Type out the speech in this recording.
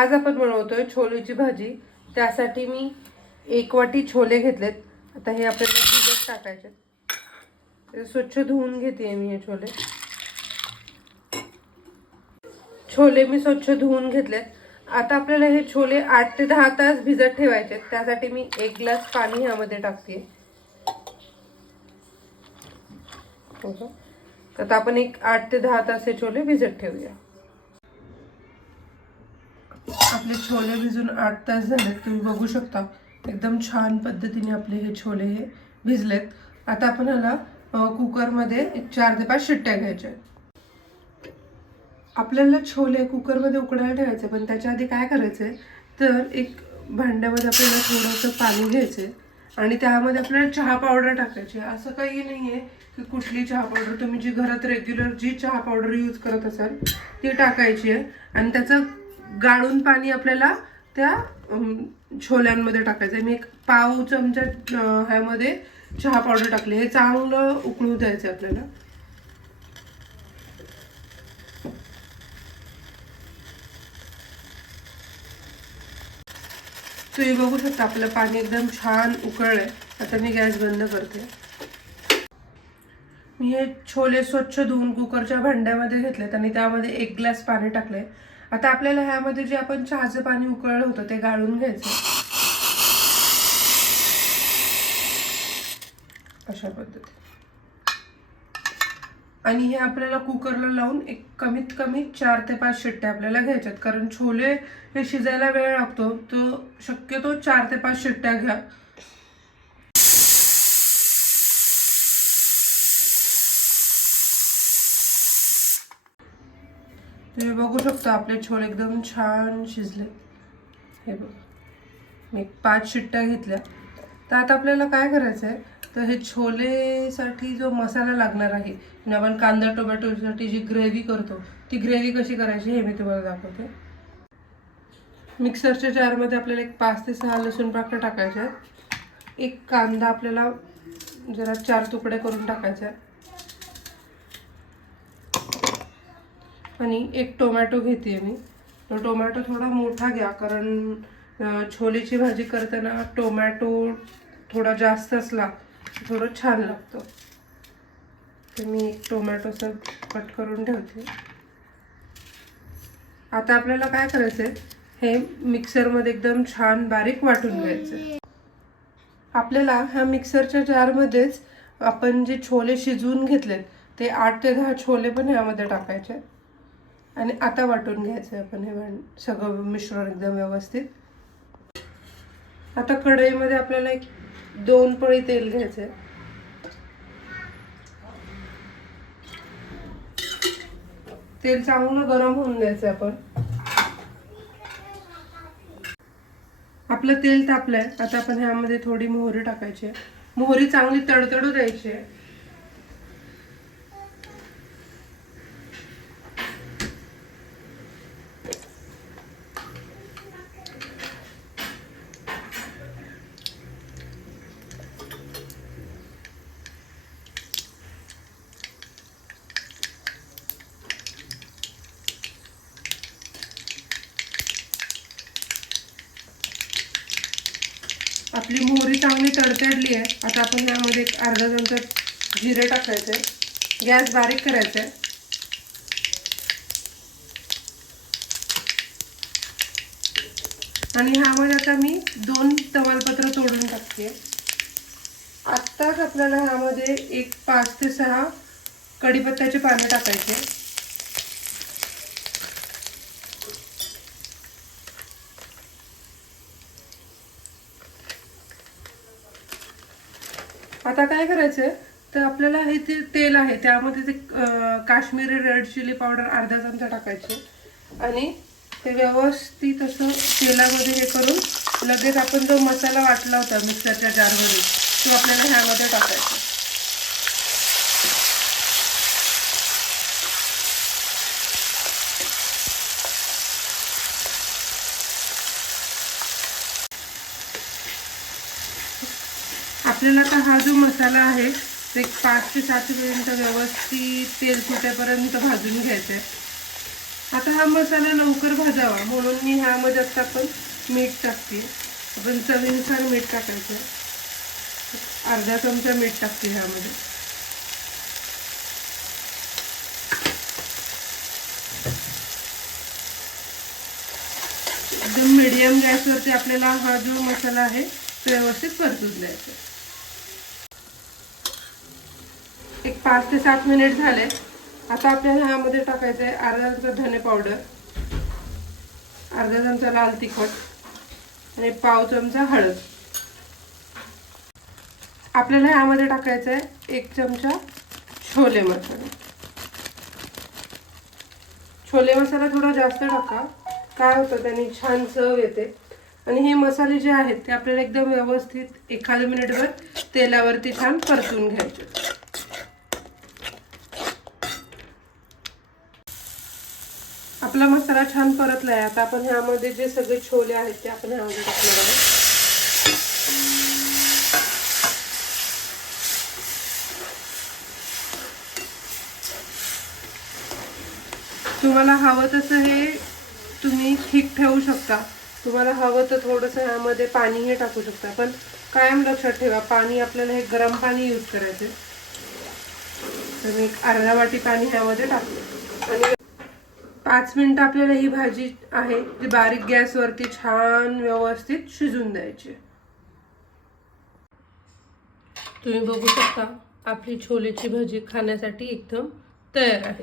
आज आपण बनवतोय छोलेची भाजी. त्यासाठी मी 1 वाटी छोले घेतलेत. आता हे आपल्याला भिजत टाकायचे. स्वच्छ धुवून घेते मी हे छोले मी स्वच्छ धुवून घेतलेत. आता आपल्याला हे छोले 8 ते 10 तास भिजत ठेवायचे. त्यासाठी मी 1 ग्लास पाणी ह्यामध्ये टाकते. आता आपण 8 ते 10 तास हे छोले भिजत ठेवूया. आपले छोले भिजून 8 तास झालेत. तुम्ही बघू शकता एकदम छान पद्धतीने आपले हे छोले हे भिजलेत. आता आपण ह्याला कुकरमध्ये 4 ते 5 शिट्ट्या घ्यायच्या. आपल्याला छोले कुकरमध्ये उकडायला ठेवायचे, पण त्याच्या आधी काय करायचंय तर एक भांड्यामध्ये आपल्याला थोडंसं पाणी घ्यायचे आणि त्यामध्ये आपल्याला चहा पावडर टाकायची. असं काही नाही आहे की कुठली चहा पावडर, तुम्ही जी घरात रेग्युलर जी चहा पावडर यूज करत असाल ती टाकायची आहे आणि त्याचं गाळून पाणी आपल्याला त्या छोल्यांमध्ये टाकायचं आहे. मी 1 पाव चमचा ह्यामध्ये चहा पावडर टाकली. हे चांगलं उकळू द्यायचं आपल्याला. तुम्ही बघू शकता आपलं पाणी एकदम छान उकळलंय. आता मी गॅस बंद करते. मी हे छोले स्वच्छ धुवून कुकरच्या भांड्यामध्ये घेतलेत आणि त्यामध्ये 1 ग्लास पाणी टाकले. आता आपल्याला ह्यामध्ये जे आपण चहाचं पाणी उकळलं होतं ते गाळून घ्यायचं अशा पद्धतीने. आणि हे आपल्याला कुकरला लावून एक कमीत कमी 4 ते 5 शिट्ट्या आपल्याला घ्यायच्यात, कारण छोले हे शिजायला वेळ लागतो. तो शक्यतो 4 ते 5 शिट्ट्या घ्या. तुम्ही बघू शकता आपले छोले एकदम छान शिजले. हे बघ, मी 5 शिट्ट्या घेतल्या. तर आता आपल्याला काय करायचं आहे तर हे छोलेसाठी जो मसाला लागणार आहे, म्हणजे आपण कांदा टोमॅटोसाठी जी ग्रेव्ही करतो ती ग्रेव्ही कशी करायची हे मी तुम्हाला दाखवते. मिक्सरच्या जारमध्ये आपल्याला 5 ते 6 लसूण पाकळ्या टाकायच्या. 1 कांदा आपल्याला जरा 4 तुकडे करून टाकायचा आणि 1 टोमॅटो घेते मी. तो टोमॅटो थोडा मोठा घ्या, कारण छोलेची भाजी करताना टोमॅटो थोडा जास्त असला थोडं छान लागतं. तर मी 1 टोमॅटो असं कट करून ठेवते. आता आपल्याला काय करायचं आहे, हे मिक्सरमध्ये एकदम छान बारीक वाटून घ्यायचं. आपल्याला ह्या मिक्सरच्या जारमध्येच आपण जे छोले शिजवून घेतलेत ते 8 ते 10 छोले पण ह्यामध्ये टाकायचे आणि आता वाटून घ्यायचं आपण हे सगळं मिश्रण एकदम व्यवस्थित. आता कढईमध्ये आपल्याला 2 पळी तेल घ्यायचे. तेल चांगलं गरम होऊन द्यायचं आपण. आपलं तेल तापलंय. आता आपण ह्यामध्ये थोडी मोहरी टाकायची. मोहरी चांगली तडतडू द्यायची. आपली मोहरी चांगली तडतडली आहे. आता आपण यामध्ये 1 अर्धा चमचा जिरे टाकायचे. गॅस बारीक करायचा आहे. आणि ह्यामध्ये आता मी 2 तमालपत्र तोडून टाकते. आत्ताच आपल्याला ह्यामध्ये 5 ते 6 कढीपत्त्याचे पानं टाकायचे. आता काय करायचंय तर आपल्याला हे तेल आहे त्यामध्ये ते काश्मीरी रेड चिली पावडर अर्धा चमचा टाकायचे आणि ते व्यवस्थित असं तेलामध्ये हे करून लगेच आपण जो मसाला वाटला होता मिक्सरच्या जारमध्ये तो आपल्याला ह्यामध्ये टाकायचा. आपल्याला आता हा जो मसाला आहे तो 5 ते 7 मिनिटं व्यवस्थित तेल सुटेपर्यंत भाजून घ्यायचा आहे. आता हा मसाला लवकर भाजावा म्हणून मी ह्यामध्ये आता आपण मीठ टाकते. आपण चवीनुसार मीठ टाकायचं. अर्धा चमचा मीठ टाकते ह्यामध्ये. एकदम मीडियम गॅसवरती आपल्याला हा जो मसाला आहे तो व्यवस्थित परतून द्यायचा. एक 5 ते 7 मिनिट झाले. आता आपल्याला ह्यामध्ये टाकायचं आहे अर्धा चमचा धने पावडर, अर्धा चमचा लाल तिखट आणि पाव चमचा हळद. आपल्याला ह्यामध्ये टाकायचं आहे 1 चमचा छोले मसाला. छोले मसाला थोडा जास्त टाका. काय होतं त्याने छान चव येते. आणि हे मसाले जे आहेत ते आपल्याला एकदम व्यवस्थित 1 मिनिटभर तेलावरती छान परतून घ्यायचे. आपला मसाला छान परतला आहे. आता आपण ह्यामध्ये जे सगळे छोले आहेत ते आपण ह्यामध्ये टाकणार आहोत. तुम्हाला हवं तसं हे तुम्ही ठीक ठेवू शकता. तुम्हाला हवं तर थोडंसं ह्यामध्ये पाणीही टाकू शकता. पण कायम लक्षात ठेवा पाणी आपल्याला हे गरम पाणी यूज करायचे. तर मी 1/2 वाटी पाणी ह्यामध्ये टाकले आणि 5 मिनिटं आपल्याला ही भाजी आहे ती बारीक गॅसवरती छान व्यवस्थित शिजून द्यायची. तुम्ही बघू शकता आपली छोलेची भाजी खाण्यासाठी एकदम तयार आहे.